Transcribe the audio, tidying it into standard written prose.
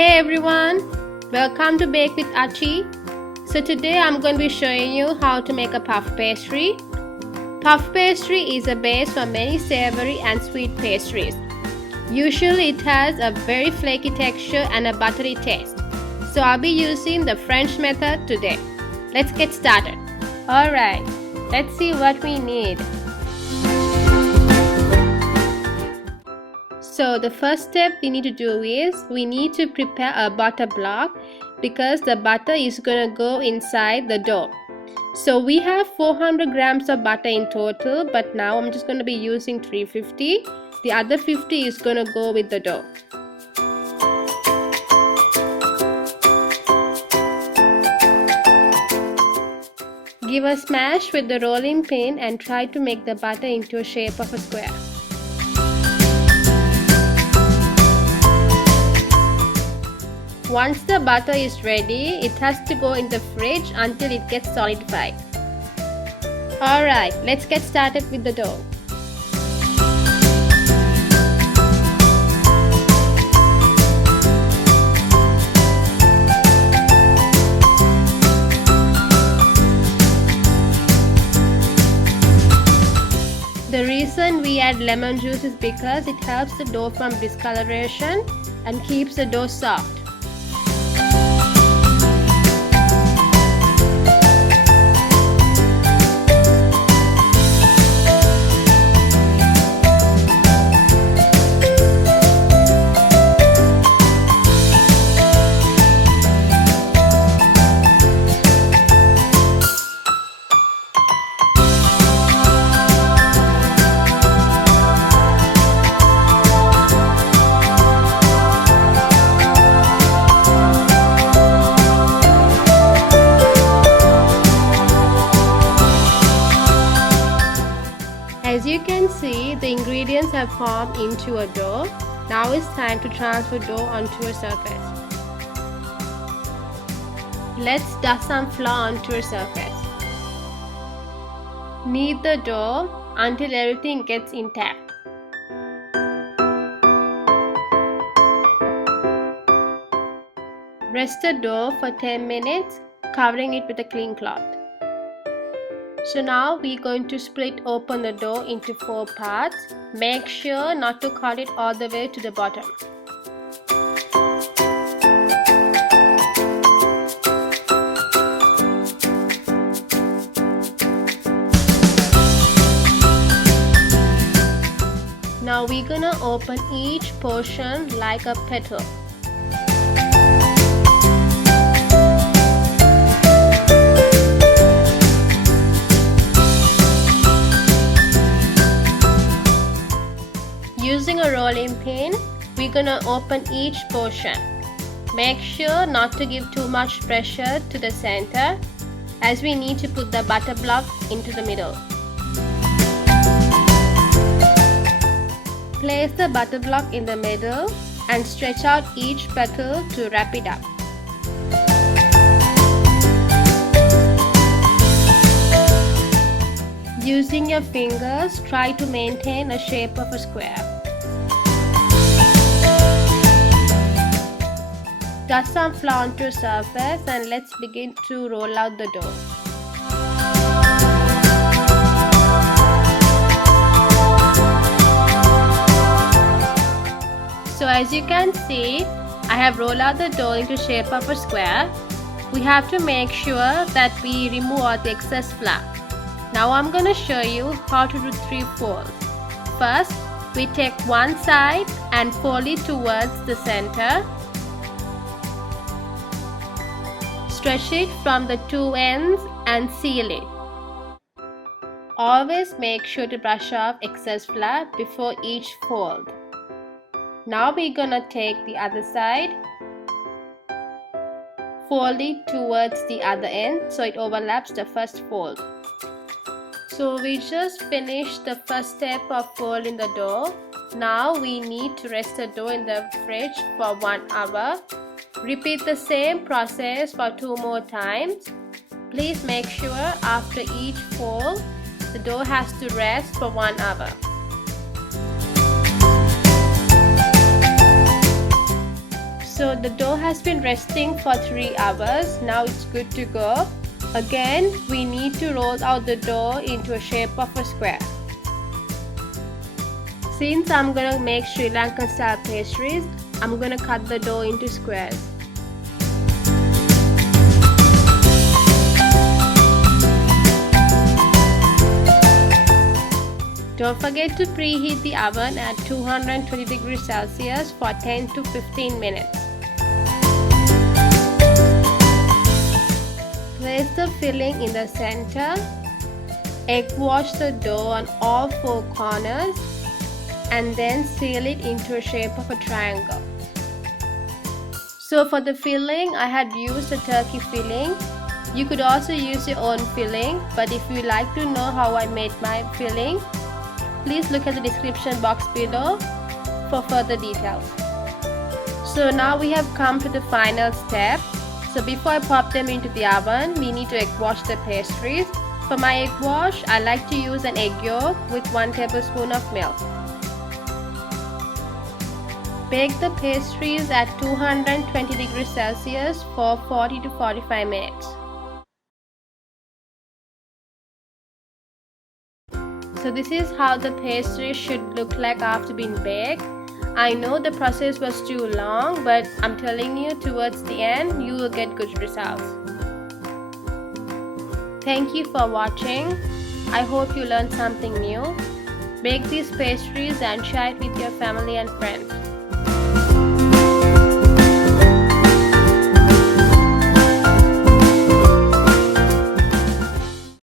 Hey everyone, welcome to Bake with Achi. So today I'm going to be showing you how to make a puff pastry. Puff pastry is a base for many savory and sweet pastries. Usually it has a very flaky texture and a buttery taste. So I'll be using the French method today. Let's get started. Alright, let's see what we need. So the first step we need to do is we need to prepare a butter block because the butter is going to go inside the dough. So we have 400 grams of butter in total, but now I'm just going to be using 350. The other 50 is going to go with the dough. Give a smash with the rolling pin and try to make the butter into a shape of a square. Once the butter is ready, it has to go in the fridge until it gets solidified. Alright, let's get started with the dough. The reason we add lemon juice is because it helps the dough from discoloration and keeps the dough soft. As you can see, the ingredients have formed into a dough. Now it's time to transfer dough onto a surface. Let's dust some flour onto a surface. Knead the dough until everything gets intact. Rest the dough for 10 minutes, covering it with a clean cloth. So now we're going to split open the dough into 4 parts. Make sure not to cut it all the way to the bottom. Now we're gonna open each portion like a petal. Using a rolling pin, we're gonna open each portion. Make sure not to give too much pressure to the center, as we need to put the butter block into the middle. Place the butter block in the middle and stretch out each petal to wrap it up. Using your fingers, try to maintain a shape of a square. Dust some flour onto a surface and let's begin to roll out the dough. So as you can see, I have rolled out the dough into shape of a square. We have to make sure that we remove all the excess flour. Now I'm going to show you how to do 3 folds. First, we take one side and fold it towards the center. Stretch it from the 2 ends and seal it. Always make sure to brush off excess flour before each fold. Now we're gonna take the other side, fold it towards the other end so it overlaps the first fold. So we just finished the first step of folding the dough. Now we need to rest the dough in the fridge for 1 hour. Repeat the same process for 2 more times. Please make sure after each fold, the dough has to rest for 1 hour. So So the dough has been resting for 3 hours. Now it's good to go. Again, we need to roll out the dough into a shape of a square. Since I'm gonna make Sri Lankan style pastries, I'm gonna cut the dough into squares. Don't forget to preheat the oven at 220 degrees Celsius for 10 to 15 minutes. Place the filling in the center. Egg wash the dough on all 4 corners and then seal it into a shape of a triangle. So for the filling, I had used a turkey filling. You could also use your own filling, but if you like to know how I made my filling, please look at the description box below for further details. So now we have come to the final step. So before I pop them into the oven, we need to egg wash the pastries. For my egg wash, I like to use an egg yolk with 1 tablespoon of milk. Bake the pastries at 220 degrees Celsius for 40 to 45 minutes. So this is how the pastry should look like after being baked. I know the process was too long, but I'm telling you, towards the end you will get good results. Thank you for watching. I hope you learned something new. Bake these pastries and share it with your family and friends.